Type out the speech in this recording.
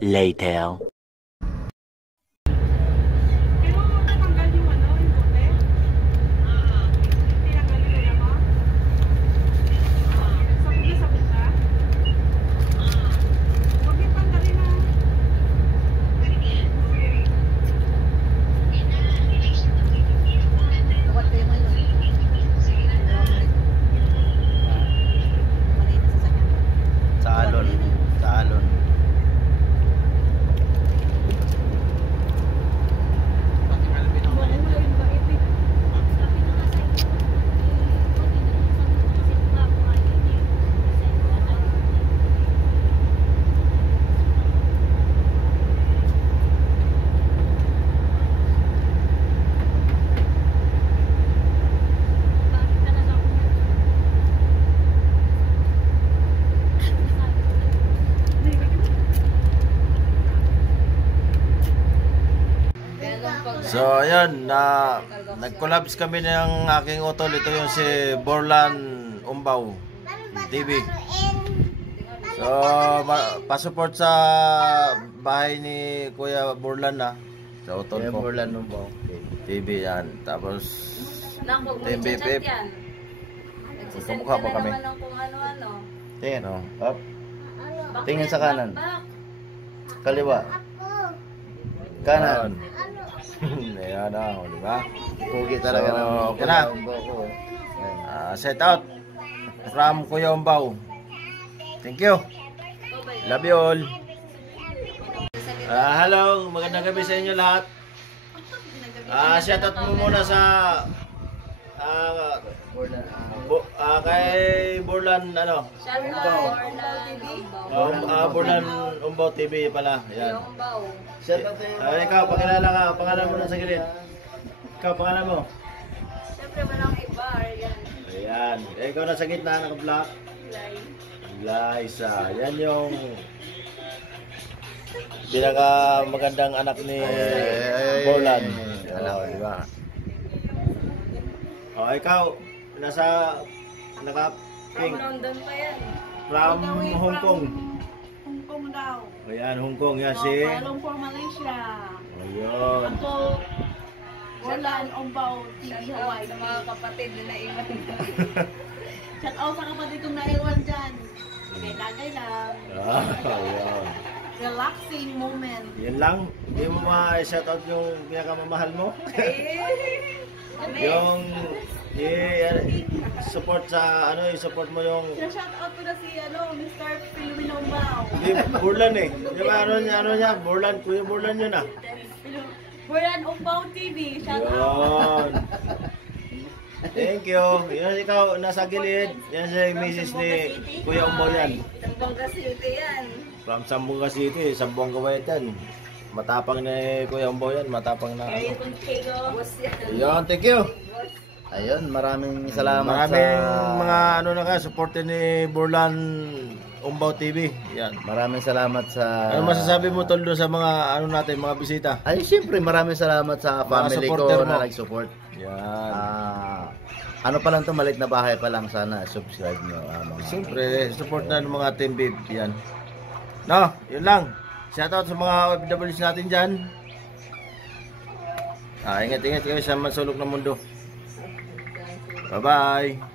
later. So ayun, nag-collabs kami ng aking utol. Ito yung si Borlan Umbaw TV. So pa-support sa bahay ni Kuya Borlan na sa utol ko. Borlan Umbaw TV yan. Tapos TMBPF. Kumukha pa kami. Tingin, up. Tingin sa kanan. Kaliwa. Kanan. Ayan na, di ba? Pugi talaga So, ng okay na. Set out from Kuya Umbaw. Thank you. Love you all. Hello, magandang gabi sa inyo lahat. Shout out mo muna sa kay Borlan Borlan Umbaw TV pala. Yan. Ikaw, pakilala ka. Pangalan mo na sa gilid. Ikaw, pangalan mo? Siyempre, walang iba. Ayan. Ikaw na sa gitna, naka-black. Liza. Yan yung pinaka magandang anak ni Borlan. Diba? Ikaw, nasa naka-pink. London pa yan. From Hong Kong. Hong Kong daw. Ayan, Hong Kong. Yan si... Kuala Lumpur, Malaysia. Ayun. Ako, Borlan Umbaw, TV Hawaii. Sa mga kapatid na naiwan. Shout out sa kapatid kong naiwan dyan. Dagay lang. Ayun. Relaxing moment. Yan lang. Hindi mo ma-shout out yung pinakamamahal mo. Yung support sa support mo yung Shout out ko na si Mr. Filomeno Umbaw. Borlan Di ba ano niya? Borlan, Kuya Borlan yun ah. Borlan Umbaw TV. Shout out. Yun. Thank you. Yan ikaw nasa gilid. Yan si Mrs. ni Kuya Umbaw yan. Sambuanga City yan. From Sambuanga City, Sambuanga Bayat yan. Matapang ni Kuya Umbaw yan. Matapang na Yan, thank you. Ayun, maraming salamat. Maraming mga supporter ni Borlan Umbaw TV. Yan. Maraming salamat sa... Ano masasabi mo tol doon sa mga natin, mga bisita? Ay, siyempre maraming salamat sa family ko na nag-support. Yan. Ano pa lang to, maliit na bahay pa lang, sana subscribe nyo. Siyempre, support na ng mga Team Babe. Yan. No, yun lang. Shoutout sa mga OFWs natin dyan. Ingat-ingat kayo sa masulok ng mundo. Bye-bye.